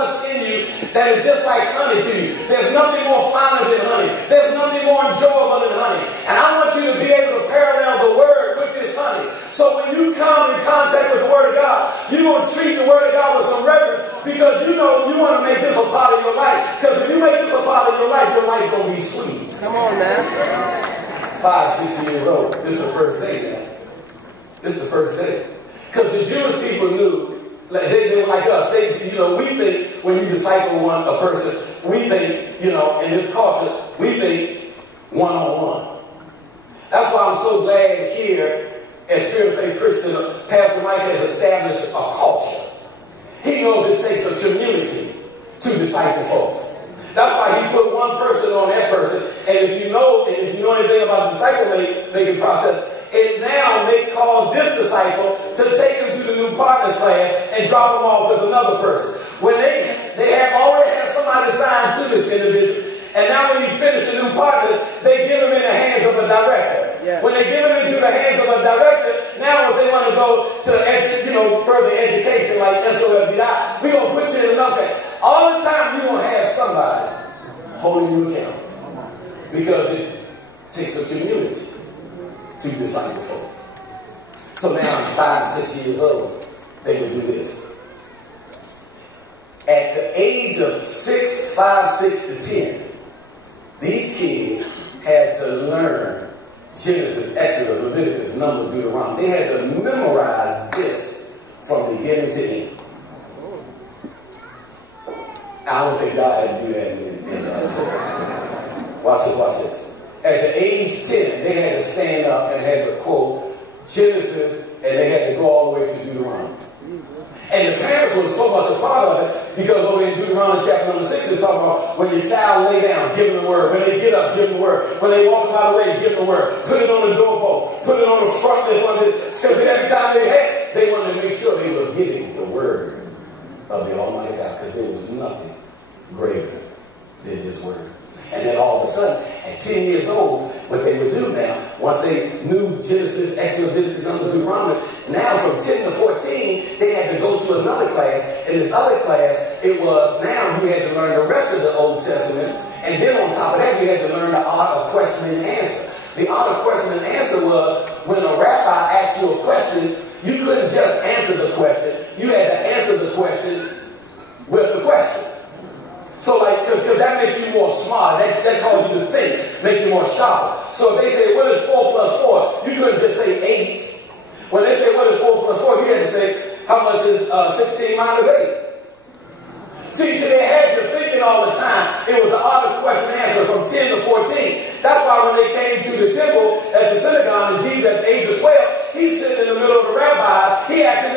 much in you that is just like honey to you. There's nothing more finer than honey. There's nothing more enjoyable than honey. And I want you to be able to parallel the word with this honey. So when you come in contact with the word of God, you're going to treat the word of God with some reverence, because you know you want to make this a part of your life. Because if you make this a part of your life going to be sweet. Come on now. 5, 6 years old. This is the first day now. This is the first day. Because the Jewish people knew, they were like us. We think when you disciple a person, we think, in this culture, we think one-on-one. That's why I'm so glad here at Spirit of Faith Christian, Pastor Mike has established a culture. He knows it takes a community to disciple folks. That's why he put one person on that person. And if you know anything about the disciple making process, it now may cause this disciple to take him to the new partners class and drop him off with another person. When they have already had somebody assigned to this individual, and now when he finishes the new partners, they give him in the hands of a director. Yeah. When they give him into the hands of a director, now if they want to go to further education like SOFBI, we're going to put you in another class. All the time you're going to have somebody holding you accountable, because it takes a community to disciple folks. So now I'm 5, 6 years old, they would do this. At the age of 5, 6 to 10, these kids had to learn Genesis, Exodus, Leviticus, Numbers, Deuteronomy. They had to memorize this from beginning to end. I don't think God had to do that in Watch this. At the age 10, they had to stand up and had to quote Genesis, and they had to go all the way to Deuteronomy. And the parents were so much a part of it, because over in Deuteronomy chapter number 6, it's talking about when your child lay down, give them the word. When they get up, give them the word. When they walk by the way, give them the word. Put it on the doorpost. Put it on the front. Because every time they wanted to make sure they were getting the word of the Almighty God, because there was nothing greater than this word. And then all of a sudden, at 10 years old, what they would do now, once they knew Genesis, Exodus, Leviticus, Numbers, Deuteronomy, now from 10 to 14, they had to go to another class. In this other class, it was now you had to learn the rest of the Old Testament. And then on top of that, you had to learn the art of question and answer. The art of question and answer was when a rabbi asked you a question, you couldn't just answer the question. You had to answer the question with the question. So because that makes you more smart. That calls you to think, make you more sharp. So if they say, what is 4 plus 4? You couldn't just say 8. When they say, what is 4 plus 4? You had to say, how much is 16 minus 8? See, they had you thinking all the time. It was the art of question and answer from 10 to 14. That's why when they came to the temple at the synagogue, and Jesus at the age of 12, he's sitting in the middle of the rabbis. He asked